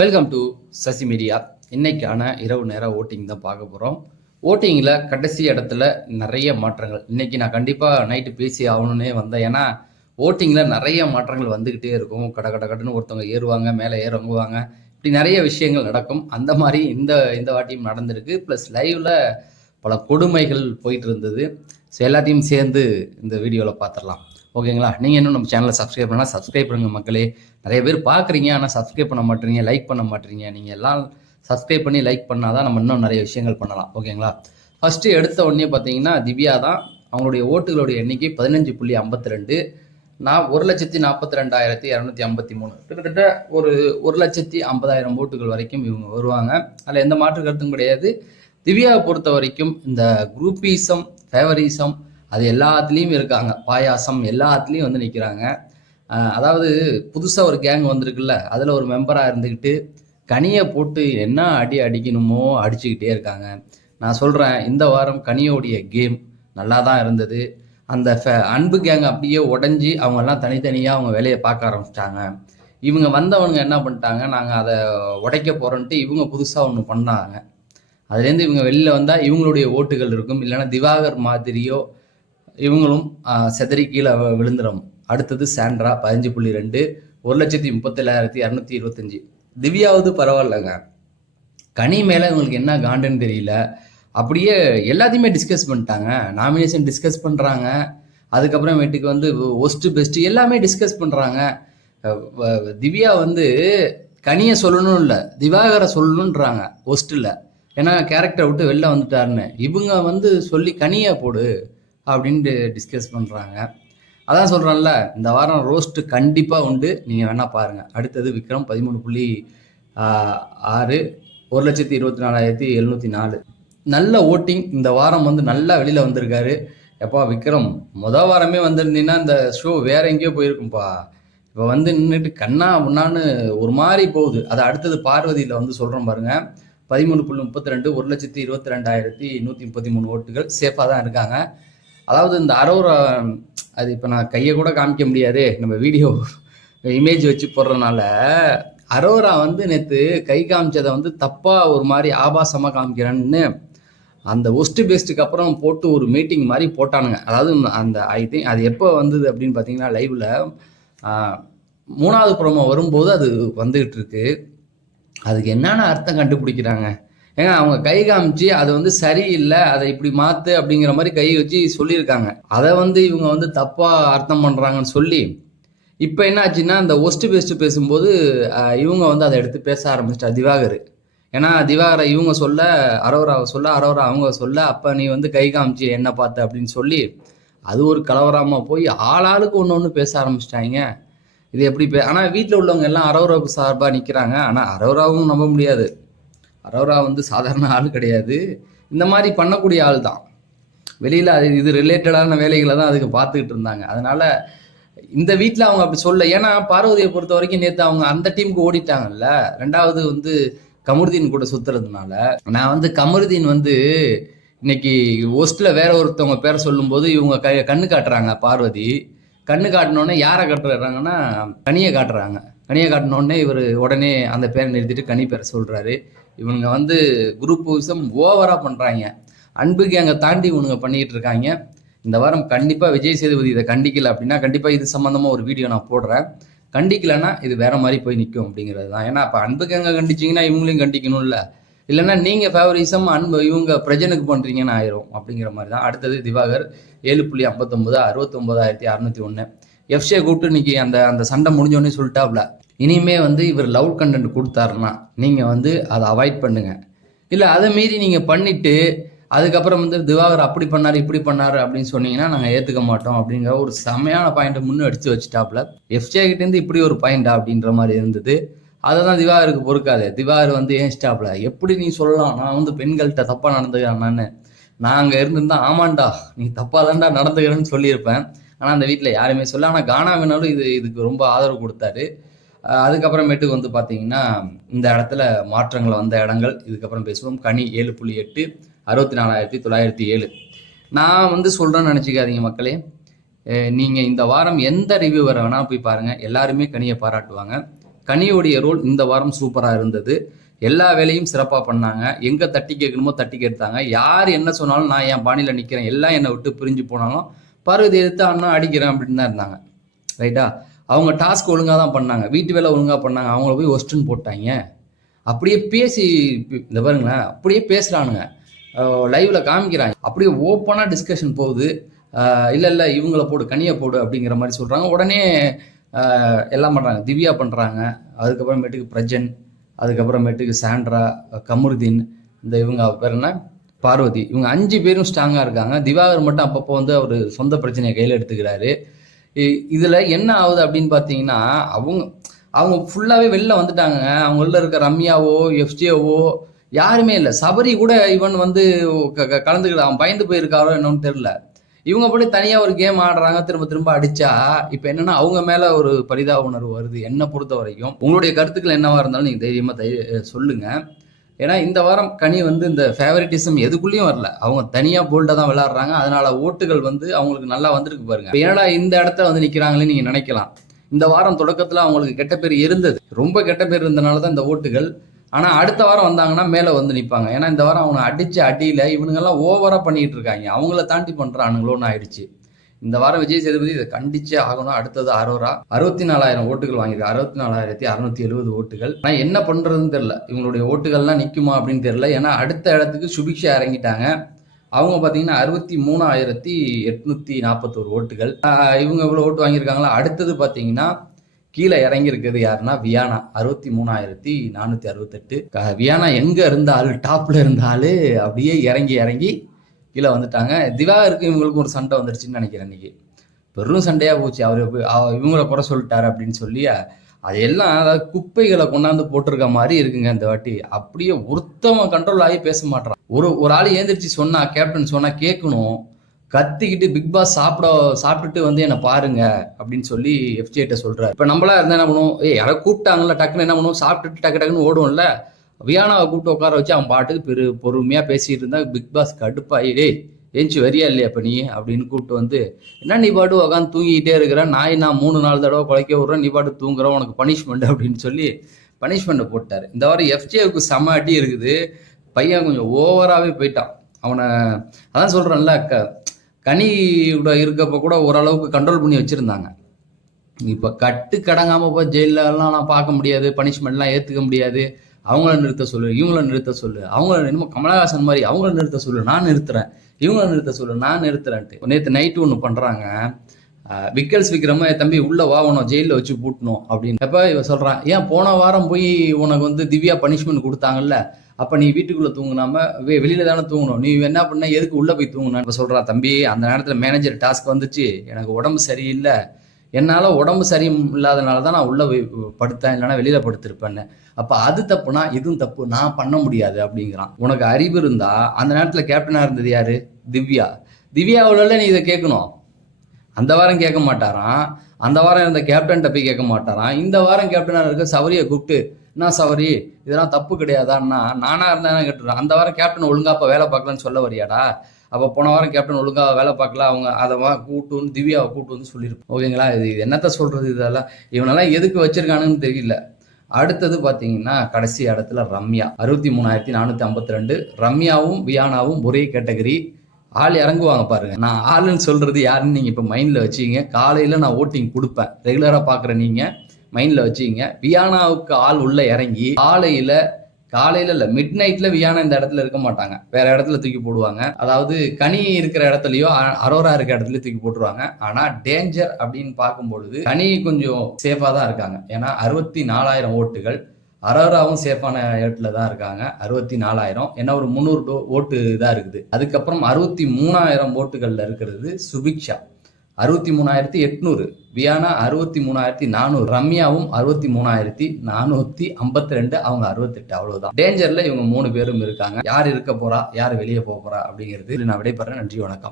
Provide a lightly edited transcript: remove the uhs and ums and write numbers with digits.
Welcome to Sasi media. இன்னைக்கான இரவு நேர ஓட்டிங் தான் பார்க்க போகிறோம். ஓட்டிங்கில் கடைசி இடத்துல நிறைய மாற்றங்கள் இன்னைக்கு நான் கண்டிப்பாக நைட்டு பேசி ஆகணுன்னே வந்தேன். ஏன்னா ஓட்டிங்கில் நிறைய மாற்றங்கள் வந்துக்கிட்டே இருக்கும். கடன்னு ஒருத்தவங்க ஏறுவாங்க, மேலே இறங்குவாங்க, இப்படி நிறைய விஷயங்கள் நடக்கும். அந்த மாதிரி இந்த வாட்டியும் நடந்திருக்கு. ப்ளஸ் லைவில் பல கொடுமைகள் போயிட்டு இருந்தது. ஸோ எல்லாத்தையும் சேர்ந்து இந்த வீடியோவில் பார்த்துடலாம். ஓகேங்களா? நீங்கள் இன்னும் நம்ம சேனலை சப்ஸ்கிரைப் பண்ணால் சப்ஸ்கிரைப் பண்ணுங்கள் மக்களே. நிறைய பேர் பார்க்குறீங்க, ஆனால் சப்ஸ்கிரைப் பண்ண மாட்டேறீங்க, லைக் பண்ண மாட்டேறீங்க. நீங்கள் எல்லாம் சப்ஸ்கிரைப் பண்ணி லைக் பண்ணால் தான் நம்ம இன்னும் நிறைய விஷயங்கள் பண்ணலாம். ஓகேங்களா? ஃபஸ்ட்டு எடுத்த உடனே பார்த்தீங்கன்னா திவ்யா தான். அவங்களுடைய ஓட்டுகளுடைய எண்ணிக்கை 15.52. நான் 1,42,253, கிட்டத்தட்ட ஒரு 1,50,000 ஓட்டுகள் வரைக்கும் இவங்க வருவாங்க. அதில் எந்த மாற்று கருத்தும் கிடையாது. திவ்யாவை பொறுத்த வரைக்கும் இந்த குரூப்பீசம், ஃபேவரிசம் அது எல்லாத்துலேயும் இருக்காங்க. பாயாசம் எல்லாத்துலேயும் வந்து நிற்கிறாங்க. அதாவது புதுசாக ஒரு கேங் வந்திருக்குல்ல, அதில் ஒரு மெம்பராக இருந்துக்கிட்டு கனியை போட்டு என்ன அடிக்கணுமோ அடிச்சுக்கிட்டே இருக்காங்க. நான் சொல்கிறேன், இந்த வாரம் கனியோடைய கேம் நல்லா தான் இருந்தது. அந்த அன்பு கேங் அப்படியே உடஞ்சி அவங்கெல்லாம் தனித்தனியாக அவங்க வேலையை பார்க்க ஆரம்பிச்சிட்டாங்க. இவங்க வந்தவங்க என்ன பண்ணிட்டாங்க, நாங்கள் அதை உடைக்க போகிறோன்ட்டு இவங்க புதுசாக ஒன்று பண்ணாங்க. அதுலேருந்து இவங்க வெளியில் வந்தால் இவங்களுடைய ஓட்டுகள் இருக்கும். இல்லைன்னா திவாகர் மாதிரியோ இவங்களும் செதறி கீழே விழுந்துடும். அடுத்தது சாண்ட்ரா 15.2, 1,37,225. திவ்யாவது பரவாயில்லைங்க. கனி மேலே இவங்களுக்கு என்ன காண்டுன்னு தெரியல. அப்படியே எல்லாத்தையுமே டிஸ்கஸ் பண்ணிட்டாங்க. நாமினேஷன் டிஸ்கஸ் பண்ணுறாங்க, அதுக்கப்புறமேட்டுக்கு வந்து ஒஸ்ட்டு பெஸ்ட்டு எல்லாமே டிஸ்கஸ் பண்ணுறாங்க. திவ்யா வந்து கனியை சொல்லணும் இல்லை, திவாகரை சொல்லணுன்றாங்க ஒஸ்ட்டில். ஏன்னா கேரக்டரை விட்டு வெளில வந்துட்டாருன்னு இவங்க வந்து சொல்லி கனியை போடு அப்படின்ட்டு டிஸ்கஸ் பண்ணுறாங்க. அதான் சொல்கிறேன்ல, இந்த வாரம் ரோஸ்ட்டு கண்டிப்பாக உண்டு. நீங்கள் வேணால் பாருங்கள். அடுத்தது விக்ரம் 13.6, 1,24,704. நல்ல ஓட்டிங் இந்த வாரம் வந்து நல்லா வெளியில் வந்திருக்காரு. எப்பா விக்ரம், வாரமே வந்திருந்தீங்கன்னா இந்த ஷோ வேற எங்கேயோ போயிருக்கும்பா. இப்போ வந்து நின்றுட்டு கண்ணா முன்னான்னு ஒரு மாதிரி போகுது. அதை அடுத்தது பார்வதியில் வந்து சொல்கிறோம் பாருங்க. 13.32, 1,22,133 ஓட்டுகள் சேஃபாக தான் இருக்காங்க. அதாவது இந்த அரோரா, அது இப்போ நான் கையை கூட காமிக்க முடியாது, நம்ம வீடியோ இமேஜ் வச்சு போடுறதுனால. அரோரா வந்து நேற்று கை காமிச்சதை வந்து தப்பாக ஒரு மாதிரி ஆபாசமாக காமிக்கிறேன்னு அந்த ஒஸ்ட் பெஸ்ட்டுக்கு அப்புறம் போட்டு ஒரு மீட்டிங் மாதிரி போட்டானுங்க. அதாவது அந்த ஐ திங்க் அது எப்போ வந்தது அப்படின்னு பார்த்தீங்கன்னா லைவில் 3வது ப்ரோமோ வரும்போது அது வந்துகிட்டு இருக்கு. அதுக்கு என்னென்ன அர்த்தம் கண்டுபிடிக்கிறாங்க ஏங்க. அவங்க கை காமிச்சு அதை வந்து சரியில்லை, அதை இப்படி மாற்று அப்படிங்கிற மாதிரி கை வச்சு சொல்லியிருக்காங்க. அதை வந்து இவங்க வந்து தப்பாக அர்த்தம் பண்ணுறாங்கன்னு சொல்லி இப்போ என்ன ஆச்சுன்னா இந்த ஒஸ்ட்டு பெஸ்ட்டு பேசும்போது இவங்க வந்து அதை எடுத்து பேச ஆரம்பிச்சிட்டா திவாகர். ஏன்னா திவாகரை இவங்க சொல்ல, அரோராவை சொல்ல, அரோரா அவங்க சொல்ல, அப்போ நீ வந்து கை காமிச்சு என்ன பார்த்த அப்படின்னு சொல்லி அது ஒரு கலவரமாக போய் ஆளாளுக்கு ஒன்று பேச ஆரம்பிச்சிட்டாங்க. இது எப்படி ஆனால் வீட்டில் உள்ளவங்க எல்லாம் அரோராவுக்கு சார்பாக நிற்கிறாங்க. ஆனால் அரோராவும் நம்ப முடியாது. அரோரா வந்து சாதாரண ஆள் கிடையாது. இந்த மாதிரி பண்ணக்கூடிய ஆள் தான். வெளியில் இது ரிலேட்டடான வேலைகளை தான் அதுக்கு பார்த்துக்கிட்டு இருந்தாங்க. அதனால இந்த வீட்டில் அவங்க அப்படி சொல்ல. ஏன்னா பார்வதியை பொறுத்த வரைக்கும் நேற்று அவங்க அந்த டீமுக்கு ஓடிட்டாங்கல்ல. 2வது வந்து கமருதீன் கூட சுத்துறதுனால நான் வந்து கமருதீன் வந்து இன்னைக்கு ஹோஸ்டில் வேற ஒருத்தவங்க பேரை சொல்லும்போது இவங்க கண்ணு காட்டுறாங்க. பார்வதி கண்ணு காட்டினோடனே யாரை காட்டுறாங்கன்னா கனியை காட்டுறாங்க. கனியை காட்டினோடனே இவர் உடனே அந்த பேரை நிறுத்திட்டு கனி பேரை சொல்கிறாரு. இவனுங்க வந்து குரூப் விஷம் ஓவராக பண்ணுறாங்க. அன்புக்கு அங்கே தாண்டி இவனுங்க பண்ணிக்கிட்டு இருக்காங்க. இந்த வாரம் கண்டிப்பாக விஜய் சேதுபதி இதை கண்டிக்கல அப்படின்னா கண்டிப்பாக இது சம்மந்தமாக ஒரு வீடியோ நான் போடுறேன். கண்டிக்கலைன்னா இது வேற மாதிரி போய் நிற்கும் அப்படிங்கிறது தான். ஏன்னா அப்போ அன்புக்கு அங்கே கண்டிச்சிங்கன்னா இவங்களையும் கண்டிக்கணும்ல. இல்லைன்னா நீங்கள் ஃபேவரிசம் அன்பு இவங்க பிரஜனுக்கு பண்ணுறீங்கன்னு ஆயிரும் அப்படிங்கிற மாதிரி தான். அடுத்தது திவாகர் 7.59, 69,601. எஃப்ஷே கூப்பிட்டு இன்னைக்கு அந்த சண்டை முடிஞ்சோடனே சொல்லிட்டாப்ல, இனிமே வந்து இவர் லவ் கண்டென்ட் கொடுத்தாருன்னா நீங்கள் வந்து அதை அவாய்ட் பண்ணுங்க. இல்லை அதை மீறி நீங்கள் பண்ணிட்டு அதுக்கப்புறம் வந்து திவாகர் அப்படி பண்ணார் இப்படி பண்ணார் அப்படின்னு சொன்னீங்கன்னா நாங்கள் ஏற்றுக்க மாட்டோம் அப்படிங்கிற ஒரு செமையான பாயிண்ட்டை முன்னே அடித்து வச்சுட்டாப்ல. எஃப்ஜே கிட்டேருந்து இப்படி ஒரு பாயிண்டா அப்படின்ற மாதிரி இருந்தது. அதை தான் திவாகருக்கு பொறுக்காது. திவாகர் வந்து ஏன் ஸ்டாப்ல எப்படி நீ சொல்லலாம், நான் வந்து பெண்கள்கிட்ட தப்பாக நடந்துக்கிறேன்னு. நான் அங்கே இருந்திருந்தா ஆமாண்டா நீ தப்பாக தான்டா நடந்துக்கிறேன்னு சொல்லியிருப்பேன். ஆனால் அந்த வீட்டில் யாருமே சொல்ல. ஆனால் கானாவினாலும் இதுக்கு ரொம்ப ஆதரவு கொடுத்தாரு. அதுக்கப்புறமேட்டுக்கு வந்து பார்த்தீங்கன்னா இந்த இடத்துல மாற்றங்கள் வந்த இடங்கள் இதுக்கப்புறம் பேசுவோம். கனி 7.8, 64,907. நான் வந்து சொல்கிறேன்னு நினச்சிக்காதீங்க மக்களே. நீங்கள் இந்த வாரம் எந்த ரிவ்யூ வர வேணால் போய் பாருங்கள். எல்லாருமே கனியை பாராட்டுவாங்க. கனியோடைய ரோல் இந்த வாரம் சூப்பரா இருந்தது. எல்லா வேலையும் சிறப்பா பண்ணாங்க. எங்க தட்டி கேட்கணுமோ தட்டி கேட்டாங்க. யார் என்ன சொன்னாலும் நான் என் பாணியில நிக்கிறேன். எல்லாம் என்னை விட்டு பிரிஞ்சு போனாலும் பார்வதி எதிர்த்து அண்ணா அடிக்கிறேன் அப்படின்னு தான் இருந்தாங்க. ரைட்டா? அவங்க டாஸ்க் ஒழுங்கா தான் பண்ணாங்க. வீட்டு வேலை ஒழுங்கா பண்ணாங்க. அவங்கள போய் ஒஸ்ட்டுன்னு போட்டாங்க. அப்படியே பேசி இந்த பாருங்களேன், அப்படியே பேசுறானுங்க. லைவ்ல காமிக்கிறாங்க. அப்படியே ஓப்பனா டிஸ்கஷன் போகுது. இல்ல இவங்கள போடு, கனியை போடு அப்படிங்கிற மாதிரி சொல்றாங்க. உடனே எல்லாம் பண்றாங்க. திவ்யா பண்றாங்க, அதுக்கப்புறமேட்டுக்கு பிரஜன், அதுக்கப்புறமேட்டுக்கு சாண்ட்ரா, கமருதீன், இந்த இவங்க பேர் என்ன பார்வதி, இவங்க 5 பேரும் ஸ்ட்ராங்கா இருக்காங்க. திவாகர் மட்டும் அப்பப்போ வந்து அவர் சொந்த பிரச்சனையை கையில் எடுத்துக்கிறாரு. இதுல என்ன ஆகுது அப்படின்னு பாத்தீங்கன்னா, அவங்க ஃபுல்லாவே வெளில வந்துட்டாங்க. அவங்க உள்ள இருக்க ரம்யாவோ எஃப்ஜேவோ யாருமே இல்லை. சபரி கூட இவன் வந்து கலந்துக்கிட அவன் பயந்து போயிருக்காரோ என்னன்னு தெரியல. இவங்க படி தனியா ஒரு கேம் ஆடுறாங்க, திரும்ப திரும்ப அடிச்சா இப்ப என்னன்னா அவங்க மேல ஒரு பரிதாப உணர்வு வருது. என்ன பொறுத்த வரைக்கும் உங்களுடைய கருத்துக்கள் என்னவா இருந்தாலும் நீங்க தைரியமா சொல்லுங்க. ஏன்னா இந்த வாரம் கனி வந்து இந்த ஃபேவரட்டிசம் எதுக்குள்ளேயும் வரல. அவங்க தனியா போல்டா தான் விளையாடுறாங்க. அதனால ஓட்டுகள் வந்து அவங்களுக்கு நல்லா வந்திருக்கு பாருங்க. ஏன்னா இந்த இடத்துல வந்து நிக்கிறாங்களே நீங்க நினைக்கலாம். இந்த வாரம் தொடக்கத்துல அவங்களுக்கு கெட்ட பேர் இருந்தது. ரொம்ப கெட்ட பேர் இருந்தனாலதான் இந்த ஓட்டுகள். ஆனா அடுத்த வாரம் வந்தாங்கன்னா மேல வந்து நிப்பாங்க. ஏன்னா இந்த வாரம் அவங்க அடிச்ச அடியில இவனுங்கெல்லாம் ஓவரா பண்ணிட்டு இருக்காங்க. அவங்கள தாண்டி பண்றானுங்களோன்னு ஆயிடுச்சு. இந்த வாரம் விஜய் சேதுபதி இதை கண்டிச்சே ஆகணும். அடுத்தது அரோரா 64,000 ஓட்டுகள் வாங்கியிருக்கு. 64,670 ஓட்டுகள். ஆனா என்ன பண்றதுன்னு தெரியல. இவங்களுடைய ஓட்டுகள்லாம் நிக்குமா அப்படின்னு தெரியல. ஏன்னா அடுத்த இடத்துக்கு சுபிக்ஷா இறங்கிட்டாங்க. அவங்க பாத்தீங்கன்னா 63,841 ஓட்டுகள். இவங்க இவ்வளவு ஓட்டு வாங்கியிருக்காங்களா. அடுத்தது பாத்தீங்கன்னா கீழே இறங்கி இருக்கிறது யாருன்னா வியானா 63,468. வியானா எங்க இருந்தாலும் டாப்ல இருந்தாலும் அப்படியே இறங்கி கீழே வந்துட்டாங்க. திவாகருக்கு இவங்களுக்கு ஒரு சண்டை வந்துருச்சுன்னு நினைக்கிறேன். இன்னைக்கு பெரும் சண்டையா போச்சு. அவரு இவங்கள குறை சொல்லிட்டாரு அப்படின்னு சொல்லி அதெல்லாம் அதாவது குப்பைகளை கொண்டாந்து போட்டிருக்க மாதிரி இருக்குங்க இந்த வாட்டி. அப்படியே ஒருத்தவன் கண்ட்ரோல் ஆகி பேச மாட்டான். ஒரு ஆள் ஏந்திரிச்சு சொன்னா, கேப்டன் சொன்னா கேட்கணும். கத்திக்கிட்டு பிக் பாஸ் சாப்பிட்டுட்டு வந்து என்ன பாருங்க அப்படின்னு சொல்லி எஃப்ஜேட்ட சொல்றாரு. இப்ப நம்மளா இருந்தா என்ன பண்ணுவோம், யாரை கூப்பிட்டாங்கல்ல டக்குன்னு என்ன பண்ணுவோம், சாப்பிட்டுட்டு டக்குன்னு ஓடுவோம்ல. வியானாவை கூப்பிட்டு உட்கார வச்சு அவன் பாட்டுக்கு பொறுமையா பேசிட்டு இருந்தா பிக் பாஸ் கடுப்பாயி, ஏஞ்சி வரியா இல்லையா இப்ப நீ அப்படின்னு கூப்பிட்டு வந்து, என்ன நீ பாட்டு உட்காந்து தூங்கிக்கிட்டே இருக்கிற, நான் 3-4 தடவை குலைக்க விடுறேன், நீ பாட்டு தூங்குற, உனக்கு பனிஷ்மெண்ட் அப்படின்னு சொல்லி பனிஷ்மெண்ட் போட்டாரு. இந்த வாரம் எஃப்ஜேவுக்கு செம அடி இருக்குது. பையன் கொஞ்சம் ஓவராகவே போயிட்டான். அவனை அதான் சொல்றேன்ல, கனியோட இருக்கப்ப கூட ஓரளவுக்கு கண்ட்ரோல் பண்ணி வச்சிருந்தாங்க. இப்ப கட்டு கடங்காம போய் ஜெயிலெல்லாம் நான் பார்க்க முடியாது, பனிஷ்மெண்ட்லாம் ஏத்துக்க முடியாது. அவங்கள நிறுத்த சொல்லு, இவங்கள நிறுத்த சொல்லு, அவங்கள என்னமோ கமலஹாசன் மாதிரி அவங்கள நிறுத்த சொல்லு நான் நிறுத்துறேன், இவங்கள நிறுத்த சொல்லு நான் நிறுத்துறேன்ட்டு. நேற்று நைட்டு ஒன்று பண்றாங்க. விக்கல்ஸ் விக்ரம தம்பி உள்ள வா, உன ஜெயில வச்சு பூட்டணும் அப்படின்னு. அப்ப இவ சொல்றான், ஏன் போன வாரம் போய் உனக்கு வந்து திவ்யா பனிஷ்மெண்ட் கொடுத்தாங்கல்ல, அப்ப நீ வீட்டுக்குள்ள தூங்குனாம வெளியில தானே தூங்கணும், நீ என்ன பண்ண, எதுக்கு உள்ள போய் தூங்கணும்? இப்ப சொல்றா, தம்பி அந்த நேரத்துல மேனேஜர் டாஸ்க் வந்துச்சு, எனக்கு உடம்பு சரியில்லை, என்னால உடம்பு சரி இல்லாதனாலதான் நான் உள்ள படுத்தேன், இல்லைன்னா வெளியில படுத்திருப்பேன்னு. அப்ப அது தப்புனா இதுவும் தப்பு, நான் பண்ண முடியாது அப்படிங்கிறான். உனக்கு அறிவு இருந்தா அந்த நேரத்துல கேப்டனா இருந்தது யாரு? திவ்யாவுல நீ இதை கேட்கணும். அந்த வாரம் கேட்க மாட்டாராம். அந்த வாரம் இருந்த கேப்டன்ட்ட போய் கேட்க மாட்டாராம். இந்த வாரம் கேப்டனா இருக்க சவரியை கூப்பிட்டு, என்ன சவரி இதெல்லாம் தப்பு கிடையாதான்னா, நானா இருந்தா கேட்டுறேன். அந்த வாரம் கேப்டன் ஒழுங்கா அப்ப வேலை பார்க்கலன்னு சொல்ல வரியாடா? அப்போ போன வாரம் கேப்டன் ஒழுங்கா வேலை பார்க்கல, அவங்க அதை கூட்டு வந்து திவ்யாவை கூட்டு வந்து சொல்லியிருப்போம். ஓகேங்களா? இது என்னத்த சொல்றது, இதெல்லாம் இவனெல்லாம் எதுக்கு வச்சிருக்கானுன்னு தெரியல. அடுத்தது பாத்தீங்கன்னா கடைசி இடத்துல ரம்யா 63,452. ரம்யாவும் வியானாவும் ஒரே கேட்டகரி. ஆள் இறங்குவாங்க பாருங்க. நான் ஆளுன்னு சொல்றது யாருன்னு நீங்க இப்ப மைண்ட்ல வச்சுங்க. காலையில நான் ஓட்டிங் கொடுப்பேன், ரெகுலரா பாக்குற நீங்க மைண்ட்ல வச்சுங்க. வியானாவுக்கு ஆள் உள்ள இறங்கி காலையில இல்ல மிட் நைட்ல வியானா இந்த இடத்துல இருக்க மாட்டாங்க, வேற இடத்துல தூக்கி போடுவாங்க. அதாவது கனி இருக்கிற இடத்துலயோ அரோரா இருக்கிற இடத்துலயும் தூக்கி போட்டுருவாங்க. ஆனா டேஞ்சர் அப்படின்னு பார்க்கும்பொழுது கனி கொஞ்சம் சேஃபா தான் இருக்காங்க. ஏன்னா 64,000 ஓட்டுகள். அரோராவும் சேஃபான இடத்துல தான் இருக்காங்க, 64,000. ஏன்னா ஒரு 300 ஓட்டு தான் இருக்குது. அதுக்கப்புறம் 63,000 ஓட்டுகள்ல இருக்கிறது சுபிக்ஷா 63,800. வியானா 63,400. ரம்யாவும் 63,452. அவங்க 68. அவ்வளவுதான். டேஞ்சர்ல இவங்க 3 பேரும் இருக்காங்க. யார் இருக்க போறா, யார் வெளியே போக போறா அப்படிங்கிறது நான் விடைபெறேன். நன்றி, வணக்கம்.